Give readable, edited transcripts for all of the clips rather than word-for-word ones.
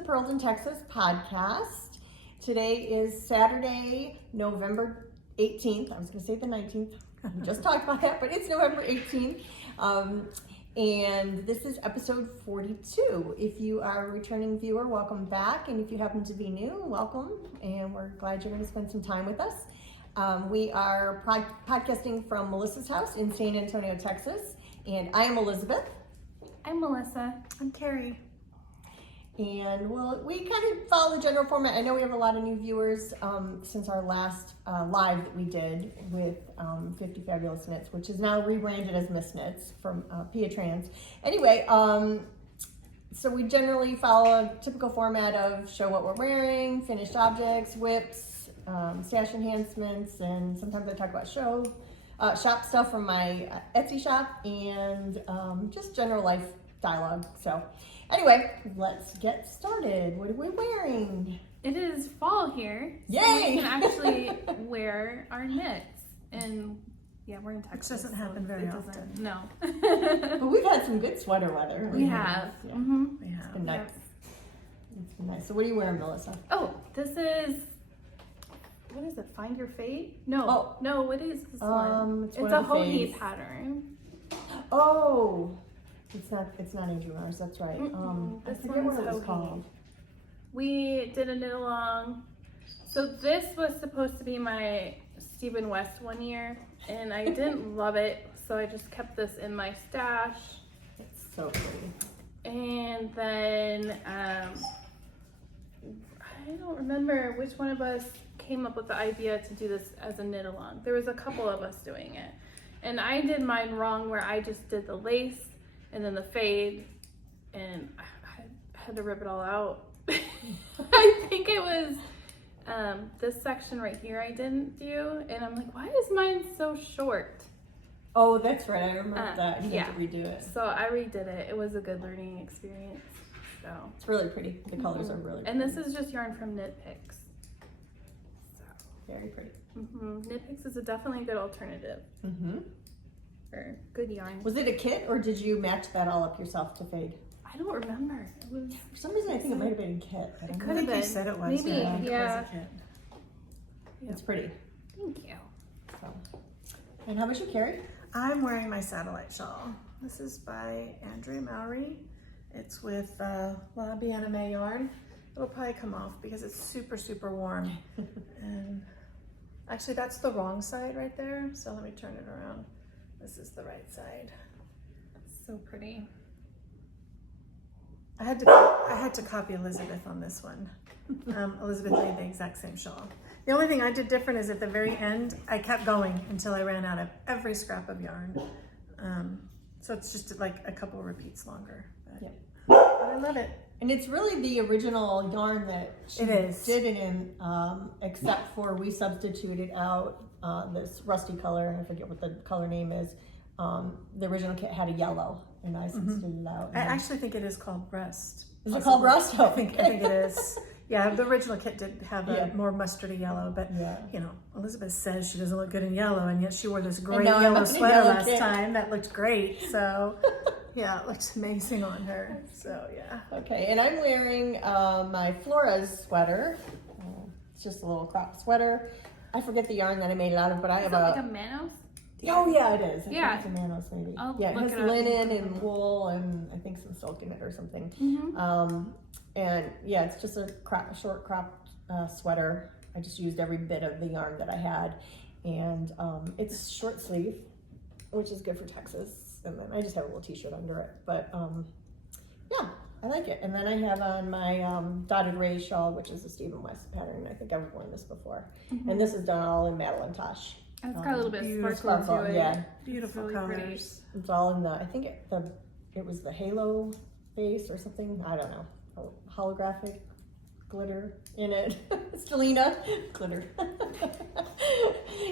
the Pearls in Texas podcast. Today is Saturday, November 18th. I was going to say the 19th. We just talked about that, but it's November 18th. And this is episode 42. If you are a returning viewer, welcome back. And if you happen to be new, welcome. And we're glad you're going to spend some time with us. We are podcasting from Melissa's house in San Antonio, Texas. And I am Elizabeth. I'm Melissa. I'm Carrie. And we kind of follow the general format. I know we have a lot of new viewers since our last live that we did with 50 Fabulous Knits, which is now rebranded as Miss Knits from Pia Trans. Anyway, so we generally follow a typical format of show what we're wearing, finished objects, whips, stash enhancements, and sometimes I talk about shop stuff from my Etsy shop, and just general life dialogue. So anyway, let's get started. What are we wearing? It is fall here. Yay! So we can actually wear our knits. And yeah, we're in Texas. It doesn't happen very often. No. But we've had some good sweater weather. We have. Yeah. Mm-hmm. We have. It's been nice. It's been nice. So what are you wearing, Melissa? Oh, this is, what is it? Find Your Fate? No. Oh. No, what is this one? It's It's one a of the Hoagie fades. pattern. Oh, it's not Andrew Mars. That's right. I This forget one's what it was Hoagie. called. We did a knit along. So this was supposed to be my Stephen West one year, and I didn't love it, so I just kept this in my stash. It's so pretty. And then I don't remember which one of us came up with the idea to do this as a knit along. There was a couple of us doing it, and I did mine wrong where I just did the lace and then the fade, and I had to rip it all out. I think it was this section right here I didn't do, and I'm like, why is mine so short? Oh, that's right. I remember that. You yeah. had to redo it. So I redid it. It was a good learning experience. So It's really pretty. The colors are really pretty. and this is just yarn from Knit Picks. So very pretty. Knit Picks is definitely a good alternative for good yarn. Was it a kit, or did you match that all up yourself to fade? I don't remember. It was. For some reason, I think it might have been a kit. I don't It know. could I have think been. you said it was. Maybe, I think yeah. It was a kit. It's pretty. Thank you. So. And how about you, Carrie? I'm wearing my satellite shawl. This is by Andrea Mowry. It's with La Biename yarn. It'll probably come off because it's super, super warm. And actually that's the wrong side right there. So let me turn it around. This is the right side. So pretty. I had to copy Elizabeth on this one. Elizabeth made the exact same shawl. The only thing I did different is at the very end, I kept going until I ran out of every scrap of yarn. So it's just like a couple repeats longer. But I love it. And it's really the original yarn that she It is. did it in, except for we substituted out this rusty color. I forget what the color name is. The original kit had a yellow, and I substituted it out. I actually think it is called Rust. Is it called Rust? Oh, I think it is. Yeah, the original kit did have a more mustardy yellow, but you know, Elizabeth says she doesn't look good in yellow, and yet she wore this great now I'm yellow in a sweater yellow last kit. time that looked great. So yeah, it looks amazing on her. So yeah. Okay, and I'm wearing my Flores sweater. It's just a little crop sweater. I forget the yarn that I made it out of, but I Is have that like a Manos? Oh yeah, it is. I Yeah. think it's a Manos maybe. I'll Yeah, it look has it up. linen and wool and I think some silk in it or something. And yeah, it's just a short cropped sweater. I just used every bit of the yarn that I had, and it's short sleeve, which is good for Texas. And then I just have a little t-shirt under it, but yeah, I like it. And then I have on my dotted ray shawl, which is a Stephen West pattern. I think I've worn this before, and this is done all in Madeline Tosh. It's got a little bit of sparkle Sparkle, to it. yeah. Beautiful really colors. pretty. It's all in the, I think it was the halo base or something. I don't know. Holographic glitter in it. Stellina glitter.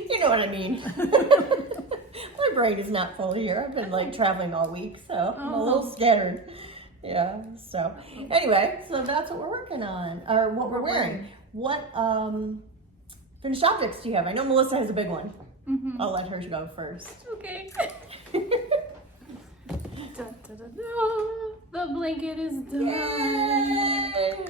You know what I mean. My brain is not full here. I've been like traveling all week, so I'm a little scattered. Yeah. So anyway, so that's what we're working on, or what we're wearing. What finished objects do you have? I know Melissa has a big one. I'll let her go first. Okay. Da, da, da, da. The blanket is done. Yay!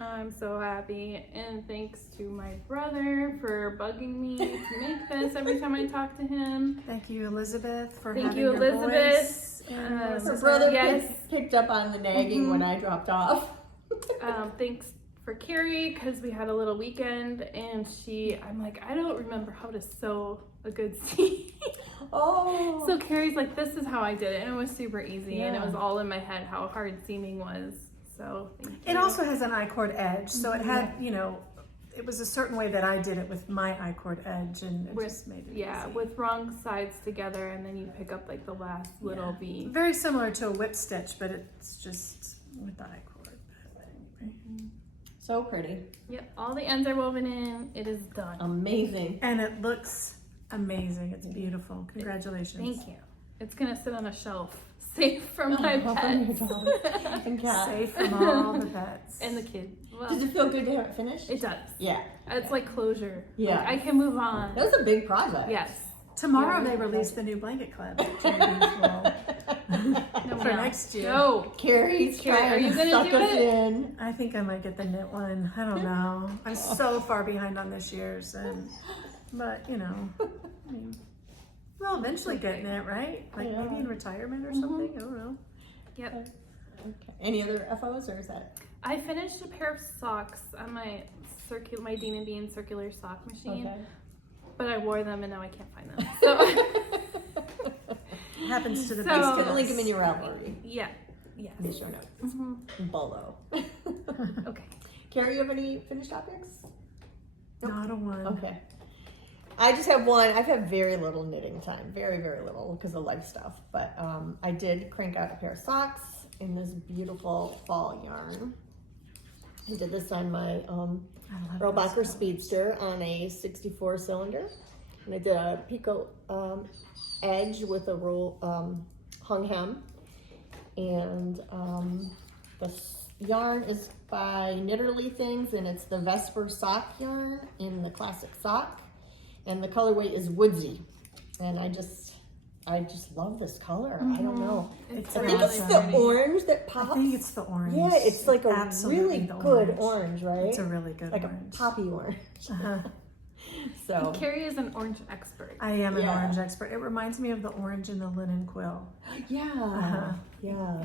I'm so happy, and thanks to my brother for bugging me to make this every time I talk to him. Thank you, Elizabeth, for Thank having you, your Elizabeth. voice in Her Her Melissa's brother life. Yes. picked up on the nagging when I dropped off. Thanks for Carrie, because we had a little weekend, and I'm like, I don't remember how to sew a good seam. Oh. So Carrie's like, this is how I did it, and it was super easy, and it Yeah. was all in my head how hard seaming was. So thank It you. also has an I-cord edge, so it had, you know, it was a certain way that I did it with my I-cord edge, and it just made it Yeah, easy. with wrong sides together, and then you pick up like the last little bead. Very similar to a whip stitch, but it's just with the I-cord. So pretty. Yep, all the ends are woven in. It is done. Amazing. And it looks amazing. It's beautiful. Congratulations. Thank you. It's gonna sit on a shelf, safe from my Oh, pets from your dog and cat. Safe from all the pets. and the kid. Well, Does it feel good to have it finished? it does. Yeah. It's like closure. Yeah. Like, I can move on. That was a big project. Yes. Tomorrow Yeah. they release the new blanket club for No, next year. No. Carrie's Carrie, trying are you to gonna suck do us it? in. I think I might get the knit one. I don't know. I'm so far behind on this year's, but you know, I mean, we'll eventually get knit, right? Like Yeah. maybe in retirement or something. I don't know. Yep. Okay. Any other FOs or is that? I finished a pair of socks on my my Dean and Bean circular sock machine, but I wore them and now I can't find them. So Happens to the So- best You of can us. link them in your Ravelry yeah. Yes. in the show notes. Mhm. Below. Okay. Carrie, you have any finished topics? Not a one. Okay. I just have one. I've had very little knitting time, very, very little because of life stuff. But I did crank out a pair of socks in this beautiful fall yarn. I did this on my I love Robacher those Speedster on a 64 cylinder. And I did a picot edge with a roll hung hem. And the yarn is by Knitterly Things, and it's the Vesper sock yarn in the classic sock. And the colorway is woodsy. And I just love this color. I don't know. It's I really think it's the pretty. orange that pops. I think it's the orange. Yeah, it's like a Absolutely really the good orange, right? It's a really good like orange. a poppy orange. Uh-huh. So Carrie is an orange expert. I am an Yeah. orange expert. It reminds me of the orange in the linen quill. yeah, Uh-huh. yeah.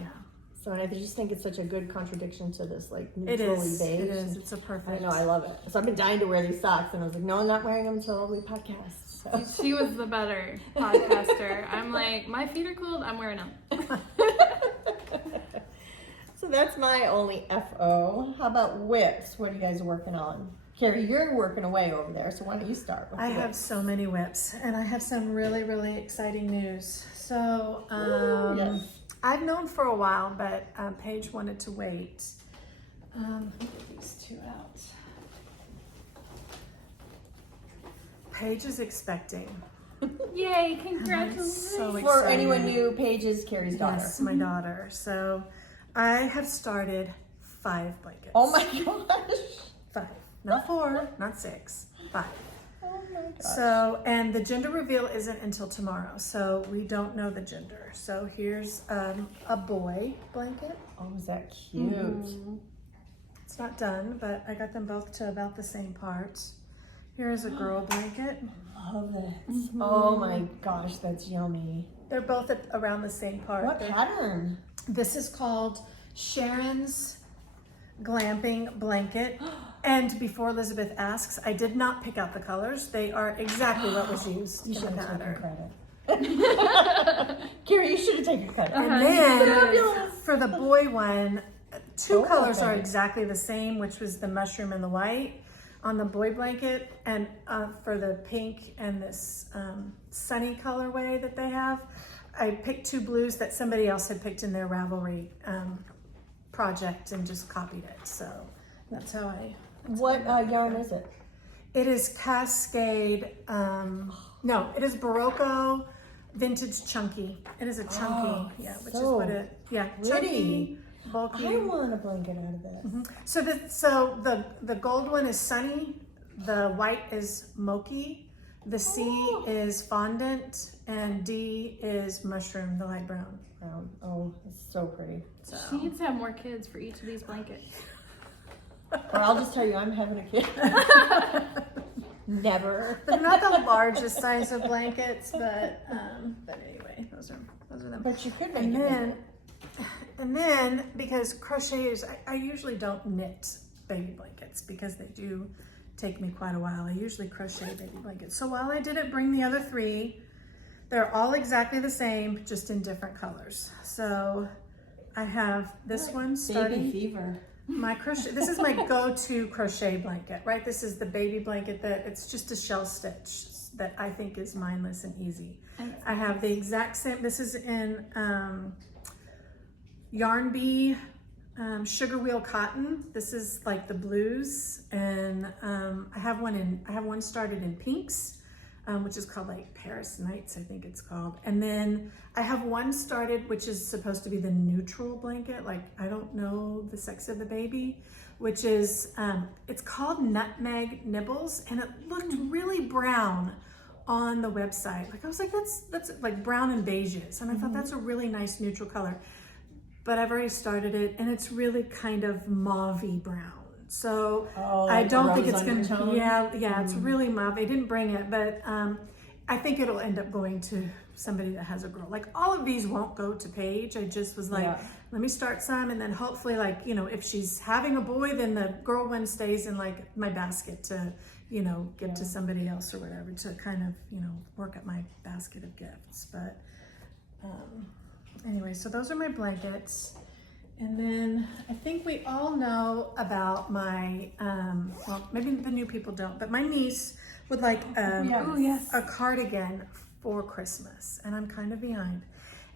So and I just think it's such a good contradiction to this like It neutrally is. beige. It is. It's a I perfect. know, I love it. So I've been dying to wear these socks, and I was like, no, I'm not wearing them until we podcast. So. She was the better podcaster. I'm like, my feet are cold. I'm wearing them. So that's my only FO. How about whips? What are you guys working on? Carrie, you're working away over there, so why don't you start with I the have whips? so many whips, and I have some really, really exciting news. So, yes. I've known for a while, but Paige wanted to wait. Let me get these two out. Paige is expecting. Yay! Congratulations. So For excited. anyone new, Paige is Carrie's daughter. Yes, my daughter. So, I have started 5 blankets. Oh my gosh. 5. Not 4, not 6. 5. Oh my gosh. So, and the gender reveal isn't until tomorrow, so we don't know the gender. So here's a boy blanket. Oh, is that cute? It's not done, but I got them both to about the same parts. Here's a girl blanket. Love it. Oh my gosh, that's yummy. They're both at around the same part. What pattern? This is called Sharon's Glamping Blanket. And before Elizabeth asks, I did not pick out the colors. They are exactly what was used You in should the have taken pattern. credit. Carrie, you should have taken credit. And then Fabulous. for the boy one, 2 Oh, colors are okay. exactly the same, which was the mushroom and the white on the boy blanket. And for the pink and this sunny colorway that they have, I picked 2 blues that somebody else had picked in their Ravelry project and just copied it. So that's how I. What yarn is it? It is Cascade. No, it is Barocco Vintage Chunky. It is a chunky, Oh, which is so what it. Yeah, pretty. chunky, bulky. I want a blanket out of this. So the gold one is Sunny. The white is Moki. The C is fondant, and D is mushroom, the light brown. Oh, it's so pretty. So. She needs to have more kids for each of these blankets. Or I'll just tell you, I'm having a kid. Never. They're not the largest size of blankets, but anyway, those are them. But you could make And it then, bigger. and then because crochet is, I usually don't knit baby blankets because they do take me quite a while. I usually crochet baby blankets. So while I didn't bring the other 3, they're all exactly the same, just in different colors. So I have this one starting. Baby fever. My crochet, this is my go-to crochet blanket, right? This is the baby blanket that it's just a shell stitch that I think is mindless and easy. I have the exact same, this is in Yarn Bee Sugar Wheel Cotton. This is like the blues, and I have one started in pinks, which is called like Paris Nights, I think it's called. And then I have one started, which is supposed to be the neutral blanket. Like, I don't know the sex of the baby, which is, it's called Nutmeg Nibbles, and it looked really brown on the website. Like, I was like, that's like brown and beiges. And I thought that's a really nice neutral color. But I've already started it, and it's really kind of mauve-y brown. So I don't think it's gonna, it's really mauve. I didn't bring it, but I think it'll end up going to somebody that has a girl. Like, all of these won't go to Paige. I just was like, let me start some, and then hopefully, like, you know, if she's having a boy, then the girl one stays in like my basket to, you know, give to somebody else or whatever, to kind of, you know, work at my basket of gifts. But anyway, so those are my blankets. And then I think we all know about my, well, maybe the new people don't, but my niece would like a cardigan for Christmas, and I'm kind of behind.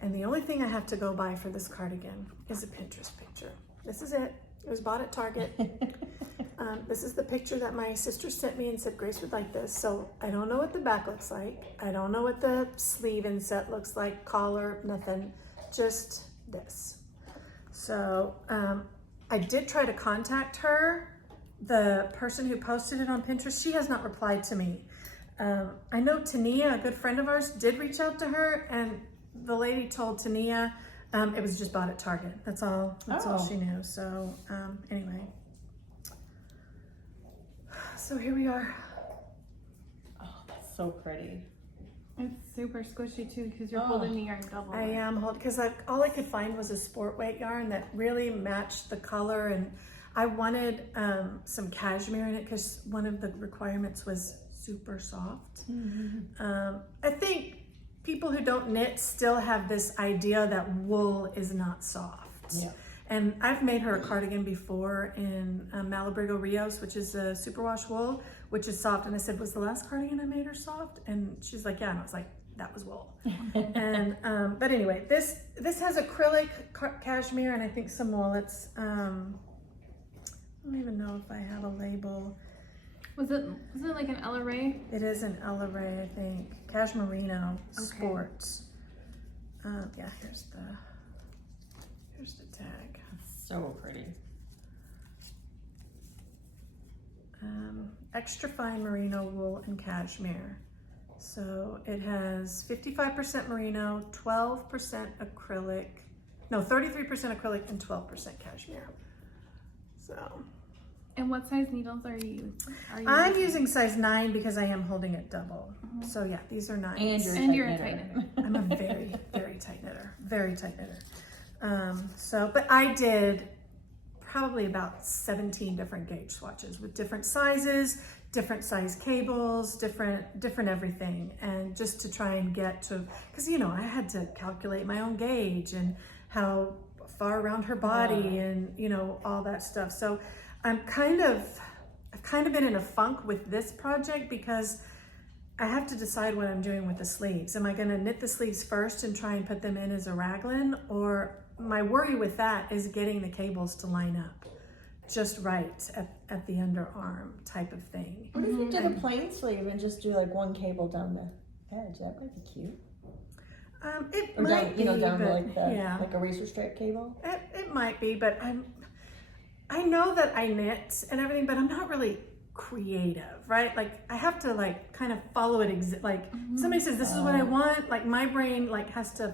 And the only thing I have to go buy for this cardigan is a Pinterest picture. This is it. It was bought at Target. This is the picture that my sister sent me and said Grace would like this. So I don't know what the back looks like. I don't know what the sleeve inset looks like, collar, nothing, just this. So I did try to contact her, the person who posted it on Pinterest. She has not replied to me. I know Tania, a good friend of ours, did reach out to her, and the lady told Tania it was just bought at Target. That's all she knew. So anyway, so here we are. Oh, that's so pretty. It's super squishy too, because you're holding the yarn double. I am holding, because all I could find was a sport weight yarn that really matched the color, and I wanted some cashmere in it because one of the requirements was super soft. I think people who don't knit still have this idea that wool is not soft. Yeah. And I've made her a cardigan before in Malabrigo Rios, which is a superwash wool, which is soft. And I said, was the last cardigan I made her soft? And she's like, yeah. And I was like, that was wool. And but anyway, this has acrylic cashmere and I think some mullets. I don't even know if I have a label. Was it like an Ella Ray? It is an Ella Ray, I think. Cashmerino Sports. Yeah, here's the tag. So pretty. Extra fine merino wool and cashmere. So it has 55% merino, 12% acrylic, no, 33% acrylic and 12% cashmere. So. And what size needles are you I'm using size 9 because I am holding it double. So yeah, these are 9s. And you're a tight knitter. I'm a very, very tight knitter. Very tight knitter. But I did probably about 17 different gauge swatches with different sizes, different size cables, different everything. And just to try and get to, because you know, I had to calculate my own gauge and how far around her body and you know, all that stuff. So I've kind of been in a funk with this project because I have to decide what I'm doing with the sleeves. Am I gonna knit the sleeves first and try and put them in as a raglan? Or my worry with that is getting the cables to line up just right at the underarm type of thing. What if you did a plain sleeve and just do like one cable down the edge? That might be cute. It Or might down, be, you know, down to but like the yeah, like a razor strap cable. it might be, but I know that I knit and everything, but I'm not really creative, right? Like I have to like kind of follow it. Somebody says, this is what I want. Like my brain like has to,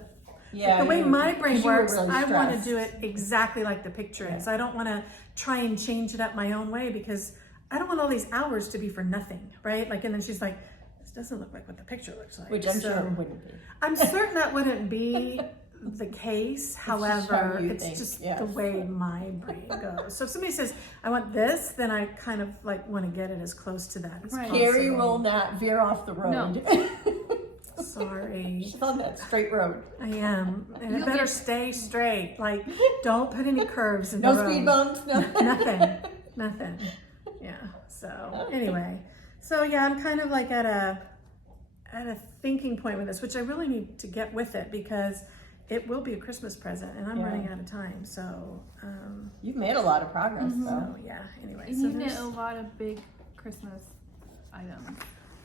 Yeah. the way my brain 'cause you were works, really I want to stressed. do it exactly like the picture is. I don't want to try and change it up my own way because I don't want all these hours to be for nothing, right? Like, and then she's like, this doesn't look like what the picture looks like. Which I'm So, sure it wouldn't be. I'm certain that wouldn't be the case. just how However, you it's think, just yes. the way my brain goes. So if somebody says, I want this, then I kind of like want to get it as close to that as Right. possible. Carrie will not veer off the road. No. Sorry. She's on that straight road. I am. And it You'll better get- stay straight. Like, don't put any curves in No the road. speed bumps, no. Nothing. Yeah. So anyway, so yeah, I'm kind of like at a thinking point with this, which I really need to get with it because it will be a Christmas present, and I'm Yeah. running out of time. So, You've made a lot of progress, though. so yeah. Anyway, And so you knit there's- a lot of big Christmas items.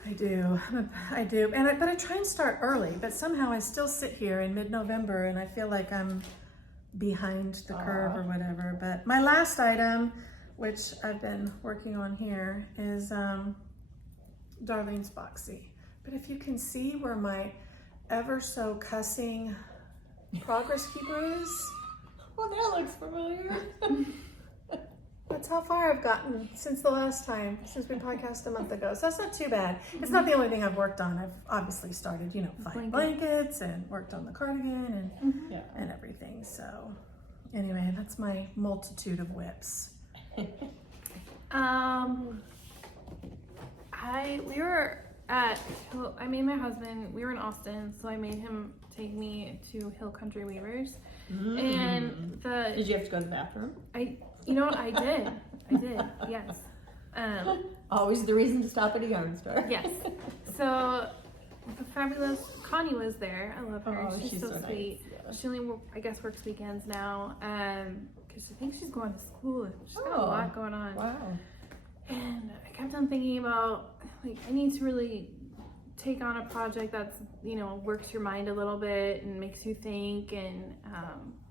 I do, but I try and start early. But somehow I still sit here in mid-November, and I feel like I'm behind the curve or whatever. But my last item, which I've been working on here, is Darlene's Boxy. But if you can see where my ever so cussing progress keeper is, Well, that looks familiar. that's how far I've gotten since the last time, since we podcasted a month ago. So that's not too bad. It's not the only thing I've worked on. I've obviously started, five blankets and worked on the cardigan Yeah. and everything. So anyway, that's my multitude of whips. I made my husband, we were in Austin, so I made him take me to Hill Country Weavers. And Did you have to go to the bathroom? you know what, I did, yes. Always the reason to stop at a yarn store. Yes. So the fabulous Connie was there. I love her. Oh, she's so nice. sweet. Yeah. She only, I guess, works weekends now. Because I think she's going to school. She's got a Oh. lot going on. Wow. And I kept on thinking about, like, I need to really take on a project that's, works your mind a little bit and makes you think. And,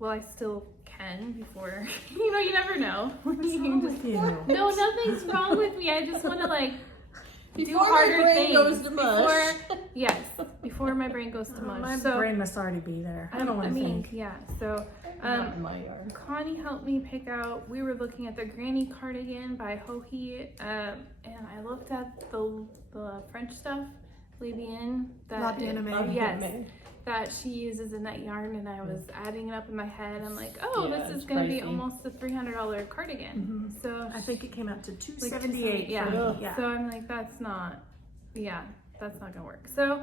I still can before, you never know. What's wrong with you? No, nothing's wrong with me. I just want to, like, do Before my harder brain things. goes to mush. Before my brain goes to mush. My So, brain must already be there. I don't want to think. yeah. So, Not in my yard. Connie helped me pick out. We were looking at the Granny cardigan by Hohi, and I looked at the French stuff, Libyan. La Bien-Aimée. Yes, that she uses in that yarn, and I was adding it up in my head. I'm like, oh, Yeah, this is it's gonna be pricey. almost a $300 cardigan. So I think it came out to like $278. yeah. for me. Yeah. So I'm like, that's not gonna work. So,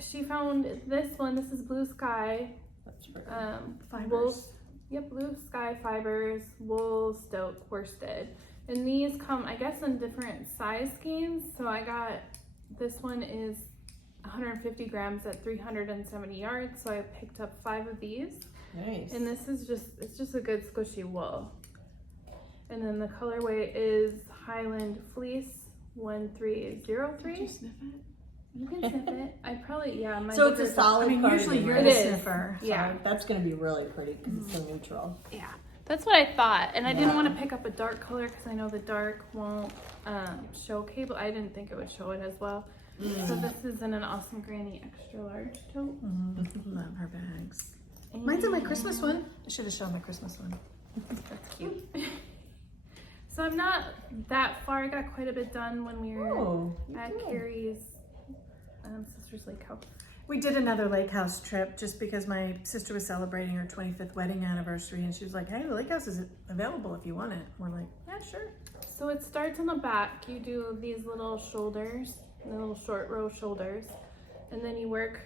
she found this one. This is Blue Sky. That's pretty. Fibers. Wool, yep, Blue Sky fibers, wool, stoke, worsted, and these come, I guess, in different size schemes. So I got this one is 150 grams at 370 yards. So I picked up 5 of these. Nice. And this is it's just a good squishy wool. And then the colorway is Highland Fleece 1303. Did you sniff it? You can sniff it. I probably, yeah. My So it's a zipper's- solid I mean, usually cardigan, you're right? the It is. sniffer. Yeah. So that's going to be really pretty because it's so neutral. Yeah. That's what I thought. And I didn't want to pick up a dark color because I know the dark won't show cable. I didn't think it would show it as well. So this is in an Awesome Granny extra large tote. Love her bags. Mine's in my Christmas one. I should have shown my Christmas one. That's cute. So I'm not that far. I got quite a bit done when we were Oh, at Carrie's sister's lake house. We did another lake house trip just because my sister was celebrating her 25th wedding anniversary, and she was like, hey, the lake house is available if you want it. We're like, yeah, sure. So it starts on the back. You do these little shoulders, the little short row shoulders, and then you work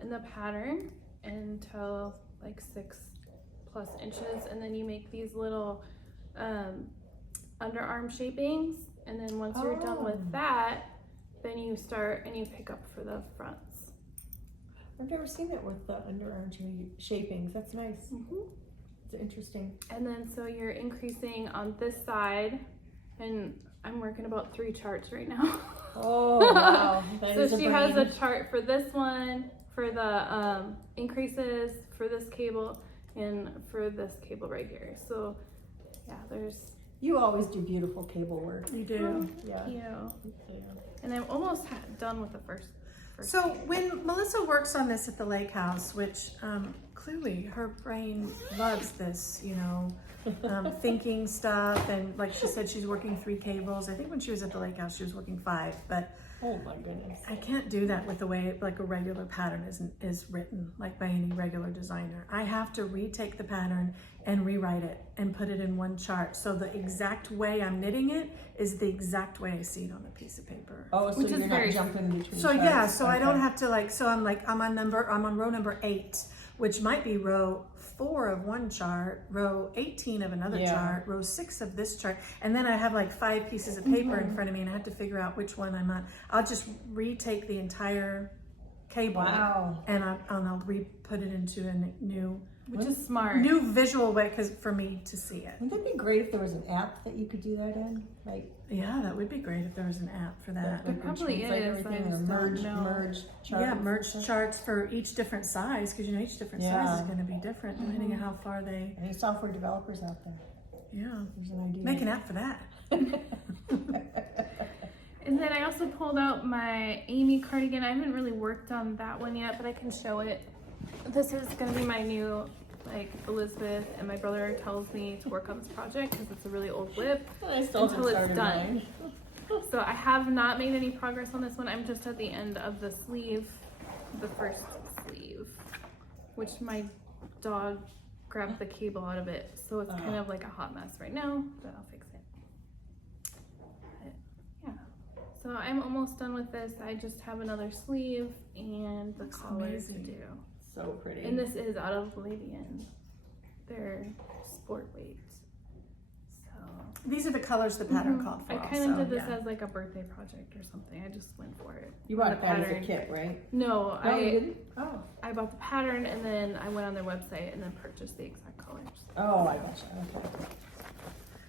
in the pattern until like 6+ inches, and then you make these little underarm shapings, and then once you're done with that, then you start and you pick up for the fronts. I've never seen that with the underarm shapings. That's nice. It's interesting. And then so you're increasing on this side, and I'm working about 3 charts right now. Oh, wow. That is So a she has a brain. chart for this one, for the increases, for this cable, and for this cable right here. So yeah, there's You always do beautiful cable work. You do. Yeah. Thank you. Yeah. And I'm almost done with the first. So when Melissa works on this at the lake house, which clearly her brain loves this, you know, thinking stuff, and like she said, she's working 3 cables. I think when she was at the lake house, she was working 5, but Oh my goodness. I can't do that with the way like a regular pattern is written, like by any regular designer. I have to retake the pattern and rewrite it and put it in one chart. So the exact way I'm knitting it is the exact way I see it on the piece of paper. Oh, so Which is you're not very- jumping between So yeah, charts. so I don't Okay. have to like, so I'm on row number 8, which might be row 4 of one chart, row 18 of another Yeah. chart, row 6 of this chart, and then I have like 5 pieces of paper in front of me, and I have to figure out which one I'm on. I'll just retake the entire cable, Wow. and I'll re-put it into a new Which is smart. visual way for me to see it. Wouldn't that be great if there was an app that you could do that in? Like Yeah, that would be great if there was an app for that. that There probably translate is, everything, I or just don't merge know. charts. Yeah, merge charts for each different size, because you know each different size Yeah. is going to be different depending on how far they. Any software developers out there? Yeah, There's an idea. make an app for that. And then I also pulled out my Amy cardigan. I haven't really worked on that one yet, but I can show it. This is gonna be my new, like, Elizabeth and my brother tells me to work on this project because it's a really old whip. I still Until haven't it's started done. mine. So I have not made any progress on this one. I'm just at the end of the sleeve, the first sleeve, which my dog grabbed the cable out of it. So it's kind of like a hot mess right now, but I'll fix it. But, yeah. So I'm almost done with this. I just have another sleeve and the Looks collar to amazing. do. So pretty. And this is out of Labian. They're sport weight. So These are the colors the pattern called for. I kind also, of did this yeah. as like a birthday project or something. I just went for it. you bought The that as a pattern. kit, right? No, No, you I didn't? Oh. I bought the pattern and then I went on their website and then purchased the exact colors. Oh, I gotcha. Okay.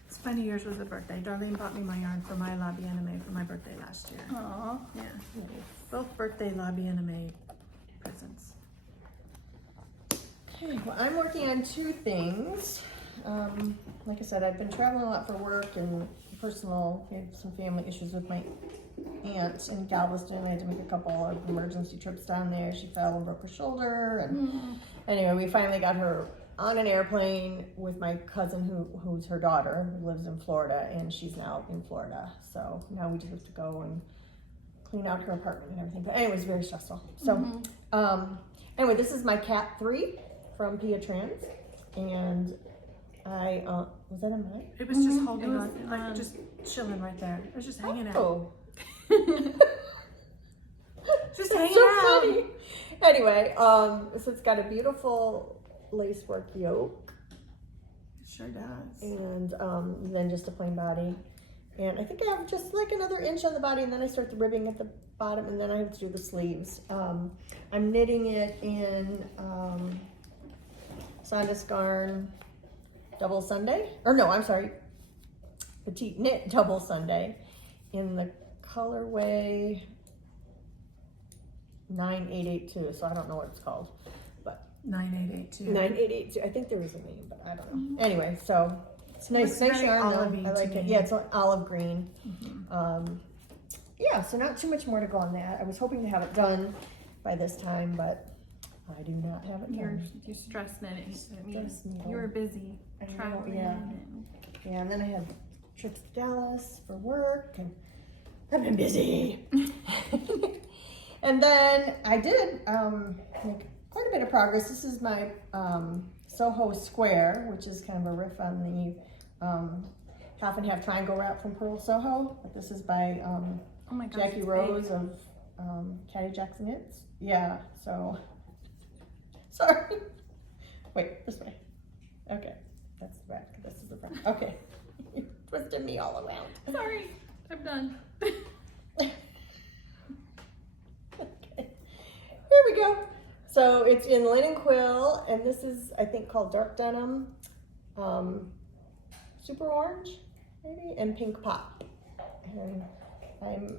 It's funny, yours was a birthday. Darlene bought me my yarn for my Lobby Anime for my birthday last year. Aww. Yeah, both birthday Lobby Anime presents. Okay, well, I'm working on 2 things. Like I said, I've been traveling a lot for work and personal. I had some family issues with my aunt in Galveston. I had to make a couple of emergency trips down there. She fell and broke her shoulder, and anyway, we finally got her on an airplane with my cousin who's her daughter, who lives in Florida, and she's now in Florida. So now we just have to go and clean out her apartment and everything. But anyway, it was very stressful. So anyway, this is my Cat 3 from Pia Trans, and I was that in mine? It was just holding It was, on, like just chilling right there. It was just hanging out. Oh, Just hanging so out. funny. Anyway, so it's got a beautiful lacework yoke, It sure does. and then just a plain body. And I think I have just like another inch on the body, and then I start the ribbing at the bottom, and then I have to do the sleeves. I'm knitting it in Sandusgarn Double Sunday, or no, I'm sorry, Petite Knit Double Sunday in the colorway 9882. So I don't know what it's called, but 9882. 9882. I think there is a name, but I don't know. Anyway, so it's nice, Looks nice very yarn olivey though. I to like it. me. Yeah, it's olive green. Yeah, so not too much more to go on that. I was hoping to have it done by this time, but I do not have it You're done. stress knitting. I mean, Stress knitting. you were busy I know, traveling. yeah. and- Yeah, and then I had trips to Dallas for work, and I've been busy. And then I did make quite a bit of progress. This is my Soho Square, which is kind of a riff on the half and half triangle wrap from Pearl Soho. But this is by Oh my gosh. Jackie it's Rose of Caddy Jackson Knits. Yeah, so sorry. Wait, this way. Okay, that's the back. This is the front. Okay, you twisted me all around. big. Sorry, I'm done. Okay, here we go. So it's in linen quill, and this is, I think, called dark denim, super orange, maybe, and pink pop. And I'm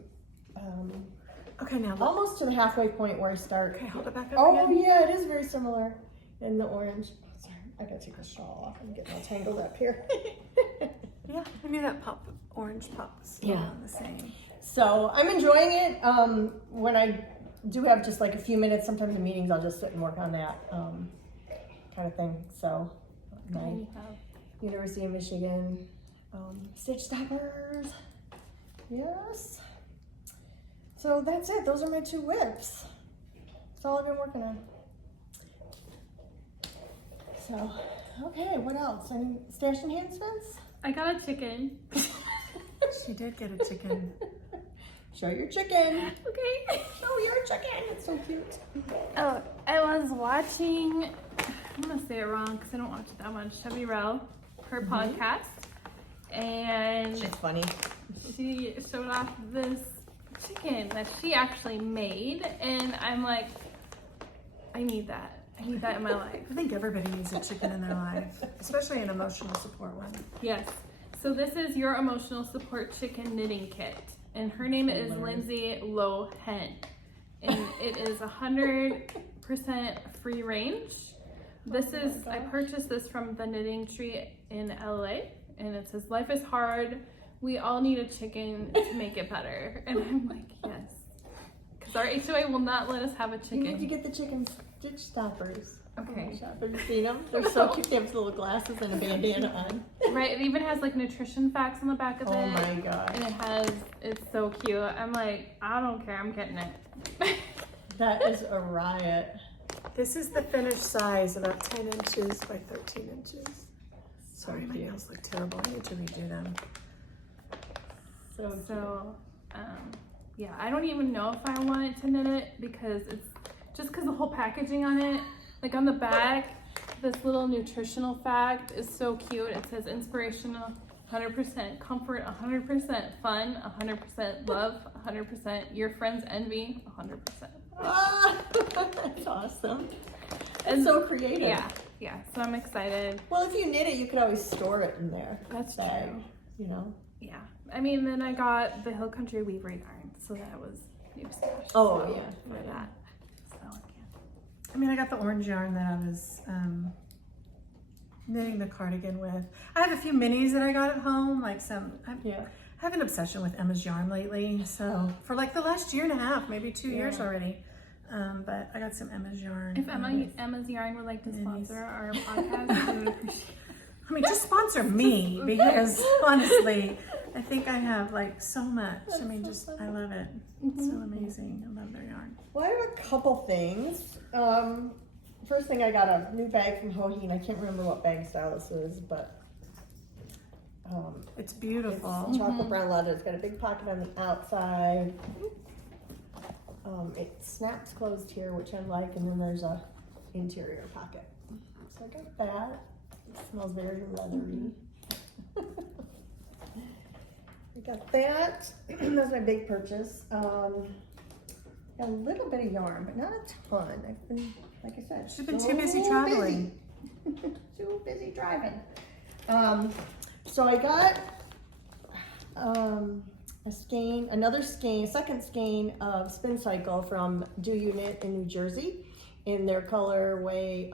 Okay, now look. almost to the halfway point where I start. Okay, hold it back up Oh again. yeah, it is very similar in the orange. Oh, sorry, I gotta take the shawl off. I'm getting all tangled up here. Yeah, I knew that orange pop was still Yeah. the same. So I'm enjoying it. When I do have just like a few minutes, sometimes in meetings, I'll just sit and work on that kind of thing. So my University of Michigan stitch stoppers. Yes. So that's it. Those are my 2 whips. That's all I've been working on. So, okay, what else? Any stash enhancements? I got a chicken. She did get a chicken. Show your chicken. Okay. Show your chicken. It's so cute. Oh, I was watching, I'm gonna say it wrong because I don't watch it that much, Chevy Rell, her podcast, and She's funny. she showed off this chicken that she actually made, and I'm like, I need that. I need that in my life. I think everybody needs a chicken in their life, especially an emotional support one. Yes. So this is your emotional support chicken knitting kit, and her name is Lindsay Lohan, and it is 100% free range. This is, I purchased this from the Knitting Tree in LA, and it says, life is hard. We all need a chicken to make it better. And I'm like, yes. Because our HOA will not let us have a You need to chicken. get the chicken stitch stoppers. Okay. Have you seen them? They're so cute. They have little glasses and a bandana on. Right, it even has like nutrition facts on the back of it. Oh my gosh. And it's so cute. I'm like, I don't care, I'm getting it. That is a riot. This is the finished size, about 10 inches by 13 inches. Sorry, my cute. nails look terrible. I need to redo them. So, yeah, I don't even know if I wanted to knit it because it's just because the whole packaging on it, like on the back, this little nutritional fact is so cute. It says inspirational, 100% comfort, 100% fun, 100% love, 100% your friends envy, 100%. Ah, that's awesome. That's And so creative. Yeah, so I'm excited. Well, if you knit it, you could always store it in there. That's bag, true. You know? Yeah, I mean, then I got the Hill Country Weaver yarn, so that was new stash. Oh, so, yeah. for that. So yeah. I mean, I got the orange yarn that I was knitting the cardigan with. I have a few minis that I got at home, like some, I have an obsession with Emma's yarn lately. So for like the last year and a half, maybe 2 years already. But I got some Emma's yarn. If Emma's Yarn would like to sponsor our podcast, we would appreciate it. I mean, just sponsor me because honestly, I think I have like so much. I mean, just, I love it. It's so amazing. I love their yarn. Well, I have a couple things. First thing, I got a new bag from Hoheen. I can't remember what bag style this is, but It's beautiful. it's chocolate brown leather. It's got a big pocket on the outside. It snaps closed here, which I like, and then there's a interior pocket. So I got that. It smells very leathery. I got that. That was my big purchase. Got a little bit of yarn, but not a ton. I've been, like I said, She's been too busy traveling. Too busy driving. So I got a skein, second skein of Spin Cycle from Do You Knit in New Jersey in their colorway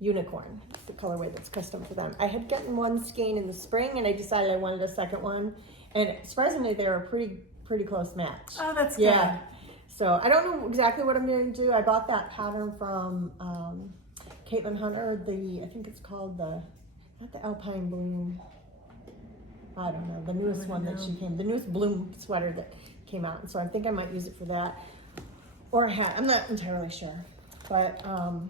Unicorn. It's the colorway that's custom for them. I had gotten one skein in the spring and I decided I wanted a second one. And surprisingly, they were a pretty close match. Oh, that's good. Yeah. So I don't know exactly what I'm going to do. I bought that pattern from Caitlin Hunter. I think it's called not the Alpine Bloom. I don't know, the newest one that the newest bloom sweater that came out. And so I think I might use it for that. Or a hat, I'm not entirely sure. But I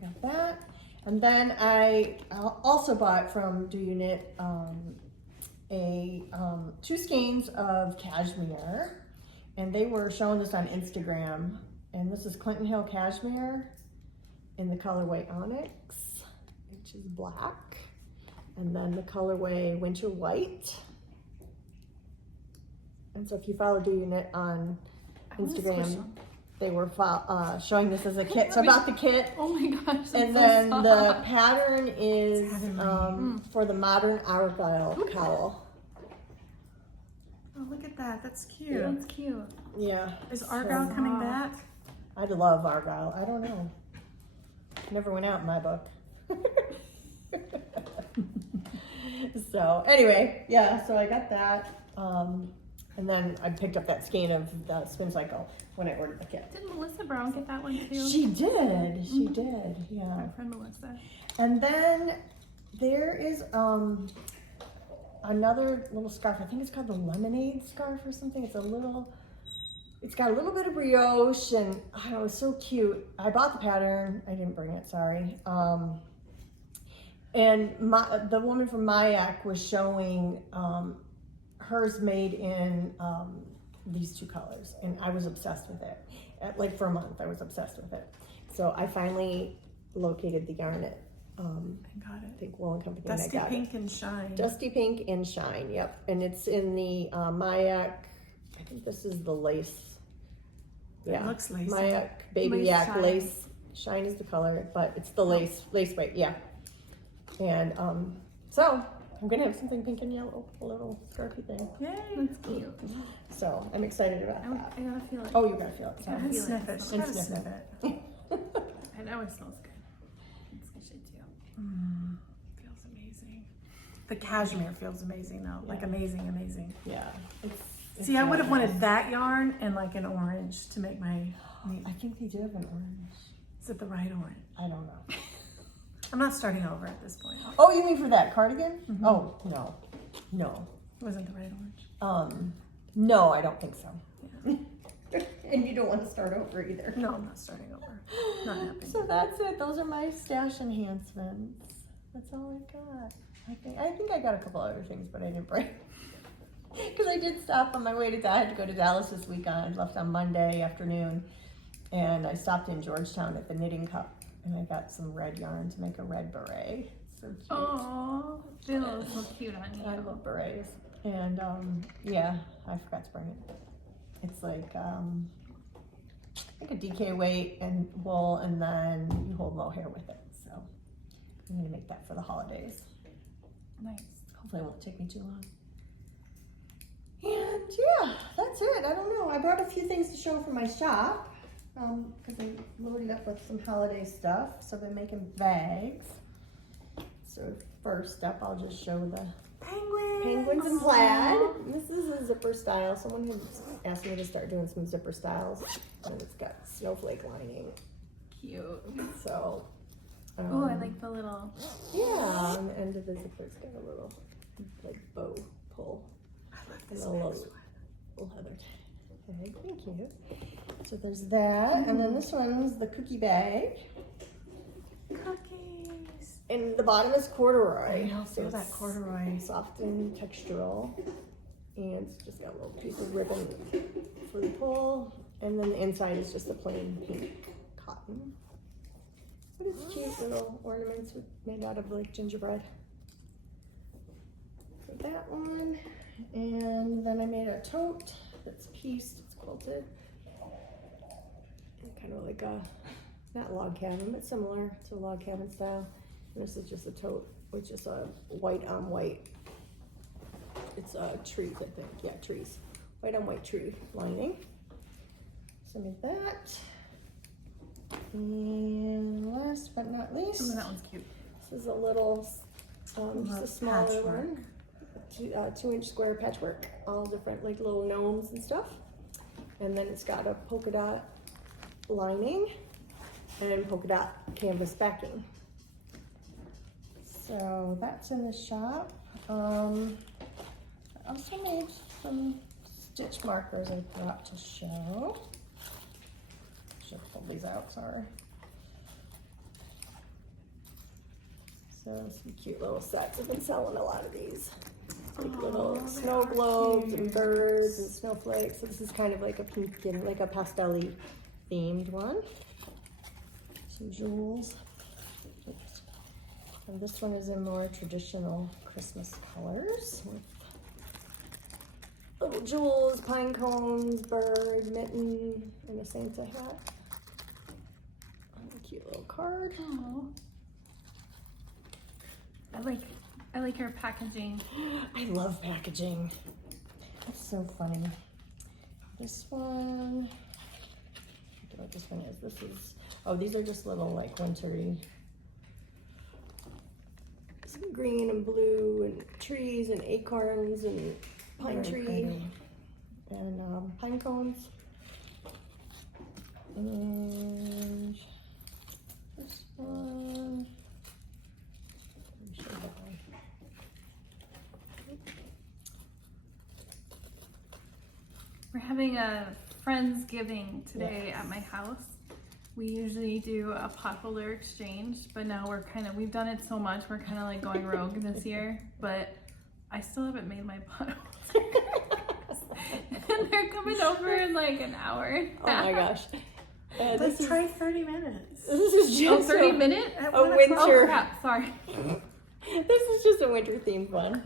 got that. And then I also bought from Do You Knit two skeins of cashmere. And they were showing this on Instagram. And this is Clinton Hill Cashmere in the colorway Onyx, which is black. And then the colorway Winter White. And so if you follow Do You Knit on Instagram, they were showing this as a kit. So I bought the kit. Oh my gosh. And then the pattern is for the modern Argyle cowl. Oh, look at that. That's cute. That's cute. Yeah. Is Argyle coming back? I love Argyle. I don't know. Never went out in my book. So anyway, yeah, so I got that. And then I picked up that skein of the Spin Cycle when I ordered the kit. Did Melissa Brown get that one too? She did, yeah. My friend Melissa. And then there is another little scarf. I think it's called the lemonade scarf or something. It's got a little bit of brioche, and I don't know, it's so cute. I bought the pattern. I didn't bring it, sorry. And the woman from Mayak was showing hers made in these two colors, and I was obsessed with it. Like for a month, I was obsessed with it. So I finally located the yarn at I got it. I think Wool and Company. Dusty and I got Pink and Shine. it. Dusty Pink and Shine, yep. And it's in the Mayak, I think this is the lace. Yeah, It looks lacy. Mayak Baby Lace Yak shine. lace. Shine is the color, but it's the lace weight, yeah. And so I'm gonna have something pink and yellow, a little scarfy thing. Yay. That's cute. So I'm excited about I that. gotta feel it. Oh, you gotta feel it. Go Sorry. ahead, feel it. sniff it. She And gotta sniff sniff it. it. I know it smells good. It's good too. Feels amazing. The cashmere feels amazing though. Like Yeah. amazing. Yeah. It's See, I would have really wanted that yarn and like an orange to make my. nice. I think they do have an orange. Is it the right orange? I don't know. I'm not starting over at this point. Oh, you mean for that cardigan? Oh, no. It wasn't the right orange. No, I don't think so. And you don't want to start over either. No, I'm not starting over. Not happening. So that's it. Those are my stash enhancements. That's all I got. I think I got a couple other things, but I didn't bring. Because I did stop on my way to. I had to go to Dallas this weekend. I left on Monday afternoon, and I stopped in Georgetown at the Knitting Cup, and I got some red yarn to make a red beret. So cute. Oh, they look so cute on you. I love berets. And yeah, I forgot to bring it. It's like a DK weight and wool, and then you hold mohair with it. So I'm gonna make that for the holidays. Nice. Hopefully it won't take me too long. And yeah, that's it. I don't know. I brought a few things to show for my shop because I loaded up with some holiday stuff. So I've been making bags. So first up, I'll just show the penguins in plaid. This is a zipper style. Someone had asked me to start doing some zipper styles, and it's got snowflake lining. Cute. So, Oh, I like the little. yeah, on the end of the zipper's got a little like bow pull. I love And this a next little one. leather tag. Thank you. So there's that, and then this one's the cookie bag, Cookies. and the bottom is corduroy. I know, feel that it's corduroy. soft and textural, and it's just got a little piece of ribbon for the pull, and then the inside is just a plain pink cotton. But it's cute little ornaments made out of like gingerbread. So that one, and then I made a tote that's pieced, it's quilted. And kind of like a, not log cabin, but similar to log cabin style. And this is just a tote, which is a white on white. It's trees, I think. Yeah, trees. White on white tree lining. So I made that. And last but not least, Oh, that one's cute. this is a little, just a smaller Patchwork. one. 2-inch square patchwork, all different like little gnomes and stuff. And then it's got a polka dot lining and polka dot canvas backing. So that's in the shop. I also made some stitch markers I brought to show. Should pull these out, sorry. So some cute little sets. I've been selling a lot of these. Like little they snow are globes and cute. birds and snowflakes. So this is kind of like a pink and like a pastel-y themed one. Some jewels. Oops. And this one is in more traditional Christmas colors with little jewels, pine cones, bird, mitten, and a Santa hat. And a cute little card. Oh. I like your packaging. I love packaging. That's so funny. This one, I don't know what this one is. This is, oh, these are just little like wintry green and blue and trees and acorns and pine Very tree pretty. and pine cones. And this one. Let me show that one. We're having a Friendsgiving today at my house. We usually do a popular exchange, but now we've done it so much, we're kind of like going rogue this year, but I still haven't made my puddles. And they're coming over in like an hour. Oh my gosh. Let's try 30 minutes. This is Oh, just 30 a, minutes? At a 1 o'clock. winter. Oh crap, sorry. This is just a winter themed one.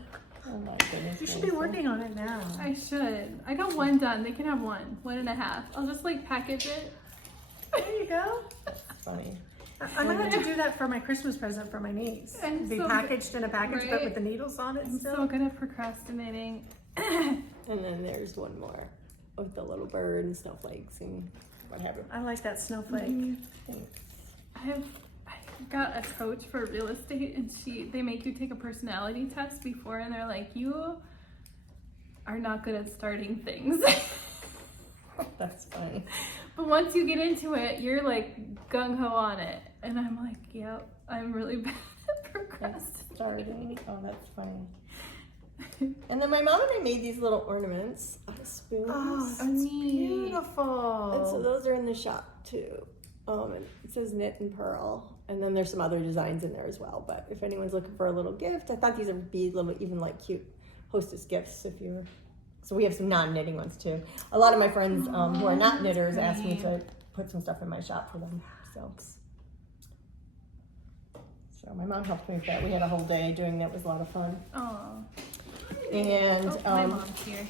Oh my goodness. You should be Melissa. working on it now. I should. I got one done. They can have one and a half. I'll just like package it. There you go. It's funny. I'm gonna have to do that for my Christmas present for my niece. I'm Be so packaged in a package, but right? with the needles on it I'm still. so good at procrastinating. And then there's one more with the little bird and snowflakes and what have you. I like that snowflake. Thanks. I got a coach for real estate, and they make you take a personality test before, and they're like, you are not good at starting things. That's funny. But once you get into it, you're like gung-ho on it. And I'm like, yep, I'm really bad at procrastinating. Starting. Oh, that's funny. And then my mom and I made these little ornaments out of spoons. Oh, that's neat. beautiful. And so those are in the shop too. And it says knit and pearl. And then there's some other designs in there as well. But if anyone's looking for a little gift, I thought these would be little, even like cute hostess gifts if you're. So we have some non-knitting ones too. A lot of my friends who are not knitters asked me to put some stuff in my shop for them. So my mom helped me with that. We had a whole day doing that. It was a lot of fun. Oh, And my mom's here.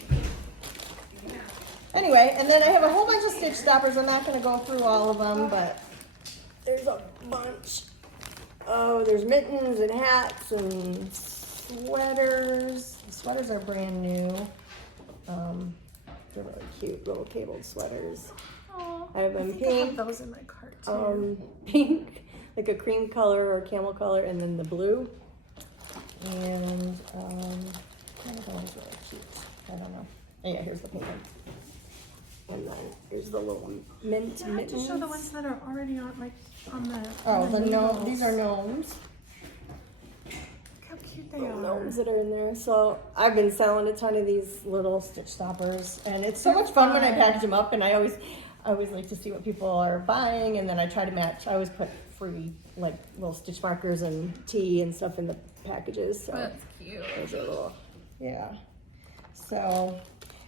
anyway, and then I have a whole bunch of stitch stoppers. I'm not going to go through all of them, but there's a bunch. Oh, there's mittens and hats and sweaters. The sweaters are brand new. They're really cute little cabled sweaters. Oh, I have I them think I have pink, those in my cart too. pink, like a cream color or camel color, and then the blue. And one of those really cute. I don't know. Oh, yeah, here's the pink one. And then here's the little mint You have mittens. to show the ones that are already on the. Oh, on the gnome. needles. These are gnomes. Look how cute they Little are. gnomes that are in there. So I've been selling a ton of these little stitch stoppers, and it's so much fun when I package them up. And I always like to see what people are buying, and then I try to match. I always put free like little stitch markers and tea and stuff in the packages. So that's cute. those are little, yeah. So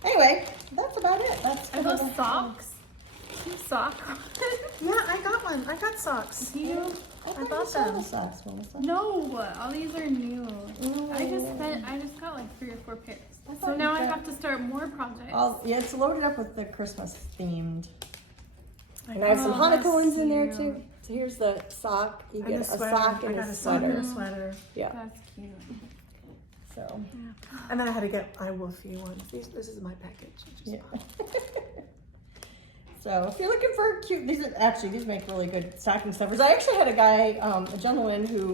anyway, that's about it. That's Are those socks? Cute sock. Yeah, I got one. I got socks. Do you? I bought saw them. the socks, Melissa. No, all these are new. I Ooh. just got like 3 or 4 pairs. I So thought now you I got- have to start more projects. Yeah, it's loaded up with the Christmas themed. I And I have some Oh, Hanukkah that's ones in there cute. too. So here's the sock. You And get a a sweater. sock I and got a a sock and sweater. a sweater. Yeah. That's cute. So And then I had to get my Wolfie one. This is my package. I just yeah. bought. So if you're looking for cute, these make really good stocking stuffers. I actually had a guy, a gentleman who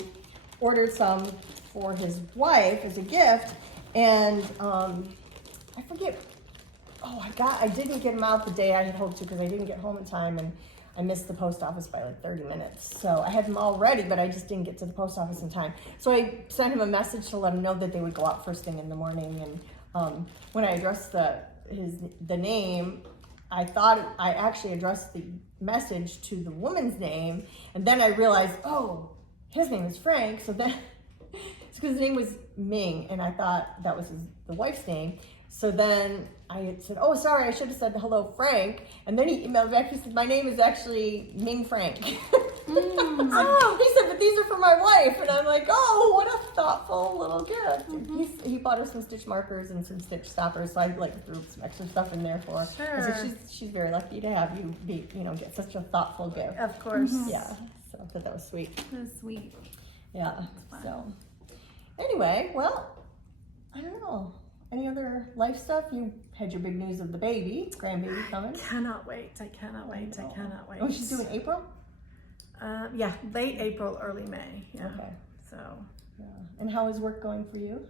ordered some for his wife as a gift, and I forget. Oh, I didn't get them out the day I had hoped to because I didn't get home in time, and I missed the post office by like 30 minutes. So I had them all ready, but I just didn't get to the post office in time. So I sent him a message to let him know that they would go out first thing in the morning. And when I addressed the name, I thought I actually addressed the message to the woman's name, and then I realized, oh, his name is Frank. So then, it's because his name was Ming, and I thought that was the wife's name. So then I had said, oh, sorry, I should have said hello, Frank. And then he emailed back, he said, my name is actually Ming Frank. Oh, he said, but these are for my wife. And I'm like, oh, what a thoughtful little gift. He bought her some stitch markers and some stitch stoppers. So I like threw some extra stuff in there for her. Sure. So she's very lucky to have you get such a thoughtful gift. Of course. Yeah. So I thought that was sweet. That's sweet. Yeah. So anyway, well, I don't know. Any other life stuff? You had your big news of the grandbaby coming. Cannot wait. I cannot wait. I cannot wait. Oh, she's doing April? Yeah, late April, early May. Yeah. Okay. So Yeah. And how is work going for you?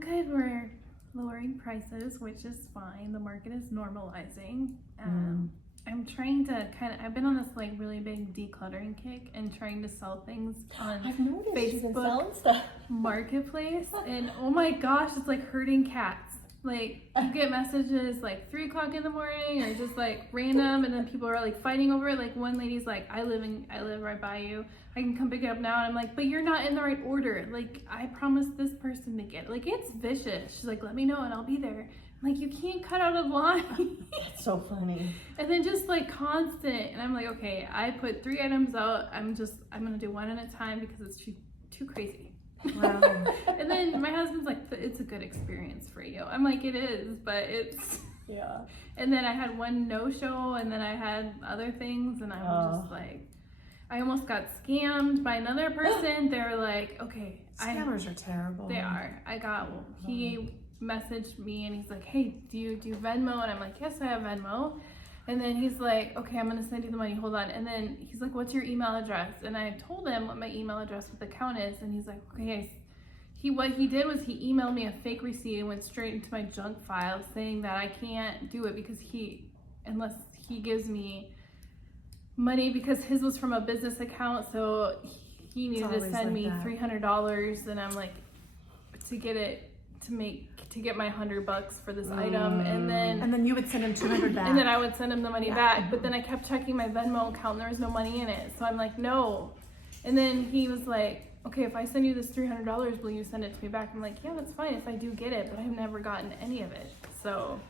Good. We're lowering prices, which is fine. The market is normalizing. I'm trying to I've been on this like really big decluttering kick and trying to sell things on I've noticed you've been Facebook selling stuff. Marketplace, and oh my gosh, it's like herding cats. Like you get messages like 3 o'clock in the morning or just like random, and then people are like fighting over it. Like one lady's like, I live right by you. I can come pick it up now. And I'm like, but you're not in the right order. Like I promised this person to get it. Like it's vicious. She's like, let me know and I'll be there. I'm like, you can't cut out a line. That's so funny. And then just like constant. And I'm like, okay, I put 3 items out. I'm gonna do one at a time because it's too crazy. Wow. And then my husband's like, it's a good experience for you. I'm like, it is, but it's. Yeah. And then I had one no-show, and then I had other things, and I'm just like, I almost got scammed by another person. They were like, okay, Scammers are terrible. they are. He messaged me and he's like, hey, do you do Venmo? And I'm like, yes, I have Venmo. And then he's like, okay, I'm gonna send you the money, hold on. And then he's like, what's your email address? And I told him what my email address with the account is, and he's like, okay. What he did was he emailed me a fake receipt and went straight into my junk file saying that I can't do it because unless he gives me money, because his was from a business account, so he needed to send me $300, and I'm like, to get my $100 for this item, and then you would send him $200 back. and then I would send him the money back, but then I kept checking my Venmo account and there was no money in it, so I'm like, no. And then he was like, okay, if I send you this $300, will you send it to me back? I'm like, yeah, that's fine if I do get it, but I've never gotten any of it. So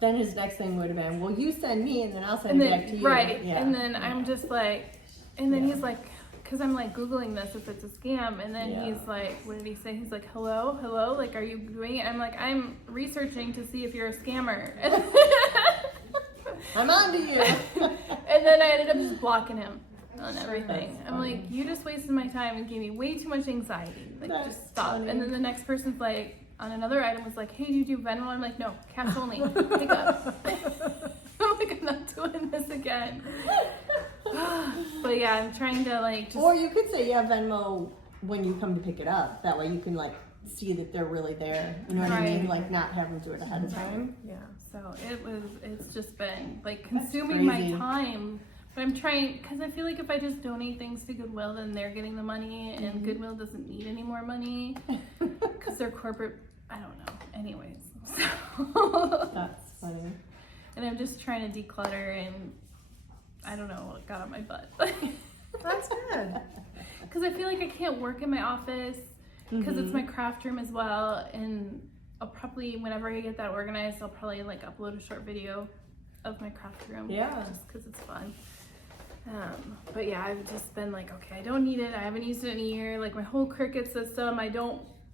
Then his next thing would have been, well, you send me and then I'll send it back to you. Right. Yeah. And then I'm just like, and then he's like, because I'm like Googling this if it's a scam. And then he's like, what did he say? He's like, hello, like, are you doing it? I'm like, I'm researching to see if you're a scammer. I'm on to you. And then I ended up just blocking him on everything. I'm like, you just wasted my time and gave me way too much anxiety. Like, just stop. Funny. And then the next person's like, on another item was like, hey, do you do Venmo? I'm like, no, cash only. Pick up. I'm like, I'm not doing this again. But yeah, I'm trying to like just. Or you could say, yeah, Venmo when you come to pick it up. That way you can like see that they're really there. You know what I mean? Right. Like not having to do it ahead of time. Yeah. So it's just been like consuming my crazy. time. But I'm trying, because I feel like if I just donate things to Goodwill, then they're getting the money, and Goodwill doesn't need any more money because they're corporate. I don't know. Anyways, so That's funny. and I'm just trying to declutter, and I don't know what got on my butt. That's good. Because I feel like I can't work in my office because it's my craft room as well, and I'll probably, whenever I get that organized, I'll probably like upload a short video of my craft room. Yeah. Just because it's fun. But yeah, I've just been like, okay, I don't need it. I haven't used it in a year. Like my whole Cricut system,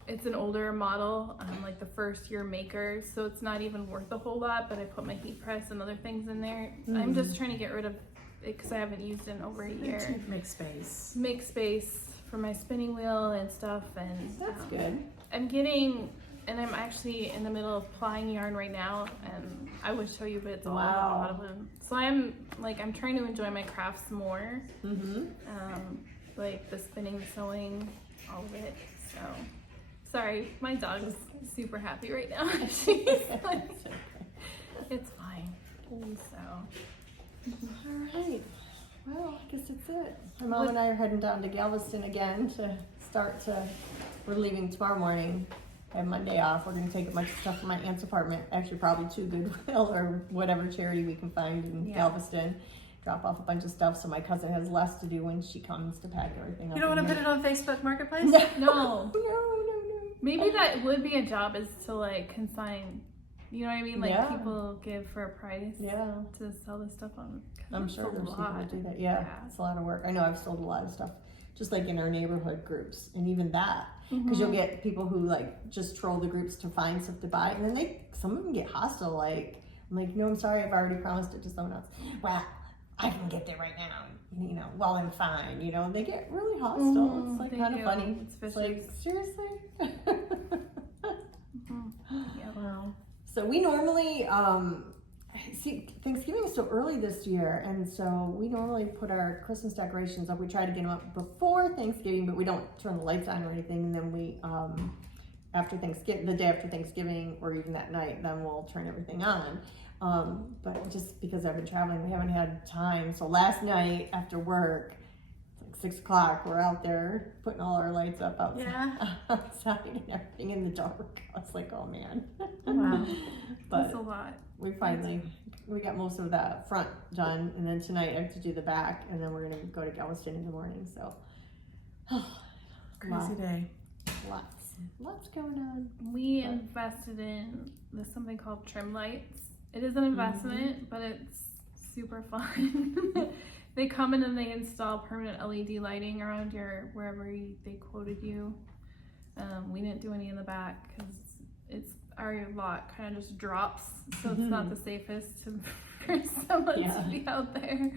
it's an older model. I'm like the first year maker, so it's not even worth a whole lot, but I put my heat press and other things in there. I'm just trying to get rid of it because I haven't used it in over a year. Make space. Make space for my spinning wheel and stuff, and That's good. I'm actually in the middle of plying yarn right now, and I would show you, but it's all Wow. out of them. So I'm trying to enjoy my crafts more, like the spinning, the sewing, all of it. So sorry, my dog's super happy right now. She's like, it's fine. So All right. Well, I guess that's it. My mom and I are heading down to Galveston again we're leaving tomorrow morning. I have Monday off. We're going to take a bunch of stuff from my aunt's apartment, actually probably to Goodwill or whatever charity we can find in Galveston. Drop off a bunch of stuff so my cousin has less to do when she comes to pack everything up. You don't want to in put it on Facebook Marketplace? here. no. No. Maybe that would be a job, is to like consign, you know what I mean? Like Yeah. people give for a price Yeah. to sell this stuff on. 'Cause I'm it's sure a there's people lot. that do that. Yeah, it's a lot of work. I know I've sold a lot of stuff, just like in our neighborhood groups, and even that, because you'll get people who like just troll the groups to find stuff to buy, and then some of them get hostile. Like, I'm like, no, I'm sorry, I've already promised it to someone else. Well, I can get there right now. You know, well, I'm fine. You know, and they get really hostile. It's like they kind of do. funny. It's like, seriously. Yeah. Wow. So we normally see, Thanksgiving is so early this year, and so we normally put our Christmas decorations up. We try to get them up before Thanksgiving, but we don't turn the lights on or anything. And then we, after Thanksgiving, the day after Thanksgiving, or even that night, then we'll turn everything on. But just because I've been traveling, we haven't had time. So last night after work, it's like 6 o'clock, we're out there putting all our lights up outside, Yeah. outside and everything in the dark. I was like, oh man. Wow. That's But a lot. we got most of that front done, and then tonight I have to do the back, and then we're gonna go to Galveston in the morning. So Crazy day. lots going on. We invested in this something called trim lights. It is an investment, but it's super fun. They come in and they install permanent LED lighting around your they quoted you. We didn't do any in the back because our lot kind of just drops, so it's not the safest for someone to be out there.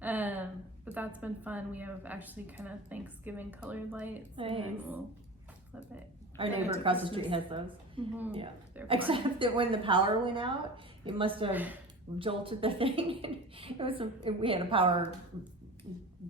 But that's been fun. We have actually kind of Thanksgiving colored lights, and we'll flip it. Our neighbor across the street has those. Mm-hmm. Yeah. They're fun. Except that when the power went out, it must have jolted the thing. We had a power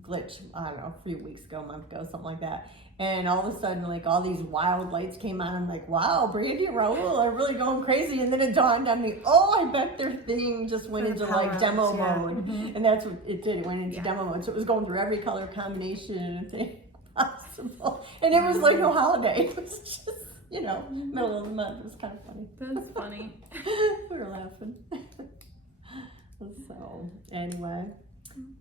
glitch, I don't know, a few weeks ago, a month ago, something like that. And all of a sudden, like, all these wild lights came on. I'm like, wow, Brandy and Raul are really going crazy. And then it dawned on me, oh, I bet their thing just went into like demo mode. And that's what it did. It went into demo mode. So it was going through every color combination and thing possible. And it was like no holiday. It was just, middle of the month. It was kind of funny. That's funny. We were laughing. So, anyway.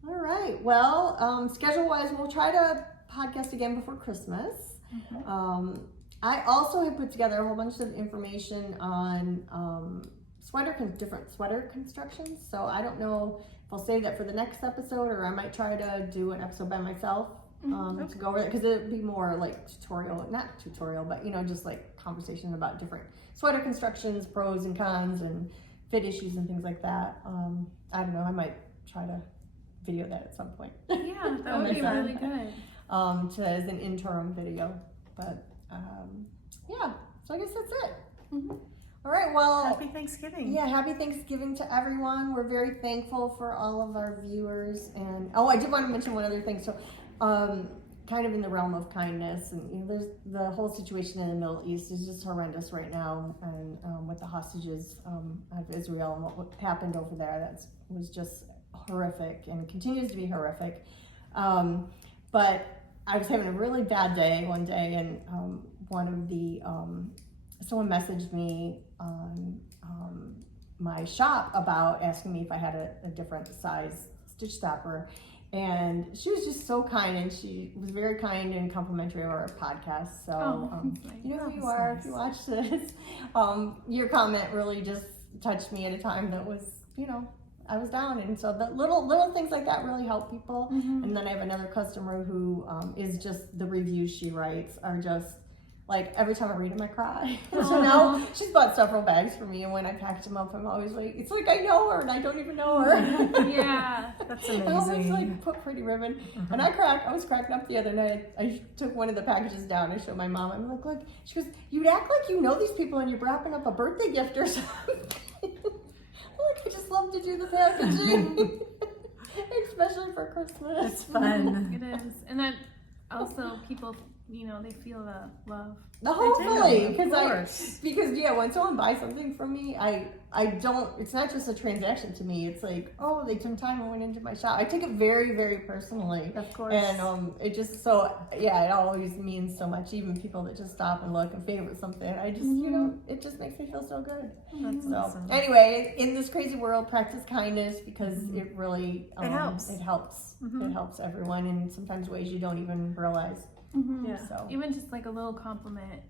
All right. Well, schedule-wise, we'll try to podcast again before Christmas. I also have put together a whole bunch of information on different sweater constructions. So I don't know if I'll save that for the next episode, or I might try to do an episode by myself to go over it, because it'd be more like not tutorial, but just like conversation about different sweater constructions, pros and cons, and fit issues and things like that. I don't know. I might try to video that at some point. Yeah, that would be really good. As an interim video, but yeah. So I guess that's it. All right. Well, Happy Thanksgiving. Yeah, happy Thanksgiving to everyone. We're very thankful for all of our viewers. And I did want to mention one other thing. So, kind of in the realm of kindness, and there's the whole situation in the Middle East is just horrendous right now, and with the hostages of Israel and what happened over there, that was just horrific and continues to be horrific. But I was having a really bad day one day, and someone messaged me on my shop about asking me if I had a different size stitch stopper. And she was just so kind, and she was very kind and complimentary of our podcast. So, you know who you are if you watch this. Your comment really just touched me at a time that was, I was down. And so the little things like that really help people. And then I have another customer who is just, the reviews she writes are just, like, every time I read them, I cry. So now she's bought several bags for me, and when I package them up, I'm always like, it's like I know her and I don't even know her. Yeah, that's amazing. I always like put pretty ribbon. And I was cracking up the other night. I took one of the packages down. I showed my mom. I'm like, look. She goes, you act like you know these people and you're wrapping up a birthday gift or something. Look, I just love to do the packaging, especially for Christmas. It's fun. It is, and then also people, they feel the love. Hopefully, because when someone buys something from me, I don't. It's not just a transaction to me. It's like, oh, they took time and went into my shop. I take it very, very personally. Of course. And it just it always means so much. Even people that just stop and look and favorite something, I just it just makes me feel so good. That's awesome. Anyway, in this crazy world, practice kindness, because it really it helps. It helps. It helps everyone in sometimes ways you don't even realize. Yeah. So Even just like a little compliment,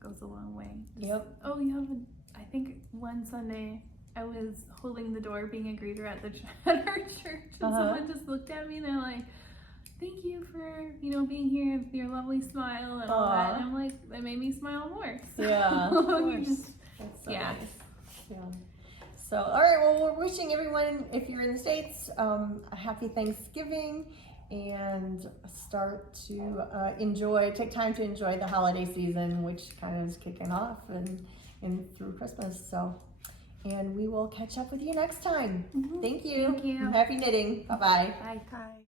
goes a long way. Yep. Oh, I think one Sunday I was holding the door being a greeter at our church, and someone just looked at me and they're like, thank you for, being here with your lovely smile and all that. And I'm like, that made me smile more. So, yeah. Of course. That's so nice. Yeah. So, all right. Well, we're wishing everyone, if you're in the States, a happy Thanksgiving, and start to take time to enjoy the holiday season, which kind of is kicking off and through Christmas. So And we will catch up with you next time. Thank you. Thank you. Happy knitting. Bye-bye. Bye. Bye.